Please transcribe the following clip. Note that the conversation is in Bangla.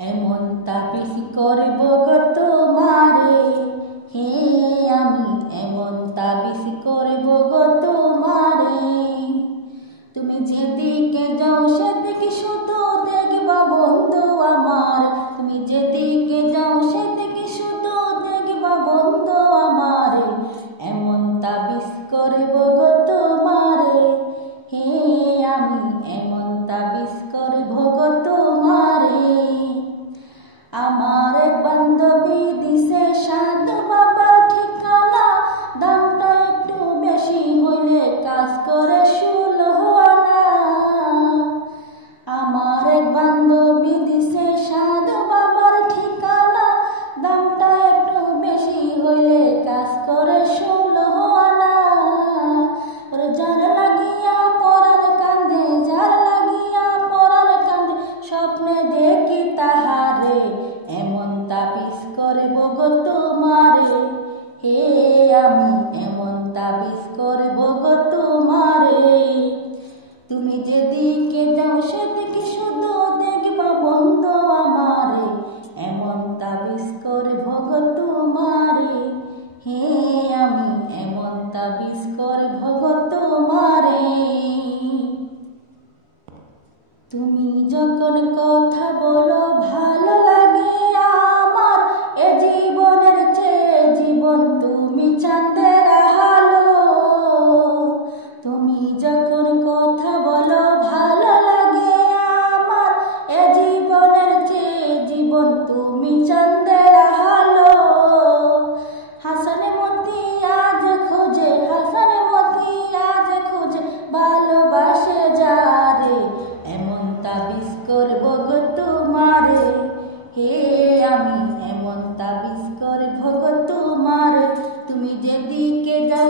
এমন তাবিজ করব গো তোমারে, হে আমি এমন তাবিজ করব গো তোমারে। তুমি যেদিকে যাও সেদিকে শুধু দেখবা বন্ধু আমার, তুমি যেদিকে যাও সেদিকে শুধু দেখবা বন্ধু আমার। এমন তাবিজ করব গো তোমারে, হে আমি এমন তাবিজ করব গো তোমারে। আমার এক বান্ধবী দিছে সাধু বাবার ঠিকানা, দামটা একটু বেশি হইলে কাজ করে 16 আনা। আমার এক বান্ধবী দিছে সাধু বাবার ঠিকানা, দামটা একটু বেশি হইলে কাজ করে 16 আনা। ওরে যার লাগিয়া পরাণ কান্দে, যার লাগিয়া পরাণ কান্দে, স্বপ্নে দেখি তাহারে। এমন তাবিজ করব গো তোমারে, হে আমি এমন তাবিজ করব গো তোমারে। তুমি যেদিকে যাও সেদিকে শুধু দেখবা বন্ধু আমারে। এমন তাবিজ করব গো তোমারে, হে আমি এমন তাবিজ করব গো তোমারে। তুমি যখন কথা বলো ভালো লাগে আমার, এ জীবনের চেয়ে জীবন তুমি চাঁদের আলো। তুমি যখন কথা বলো ভালো লাগে আমার, এ জীবনের চেয়ে জীবন তুমি চাঁদের আলো। হাসানে মতি আজ খোঁজে, হাসানে মতি আজ খোঁজে ভালোবাসে যারে। এমন তাবিজ করব গো তোমারে, হে আমি এমন তাবিজ করব গো তোমারে। তুমি যেদিকে যাও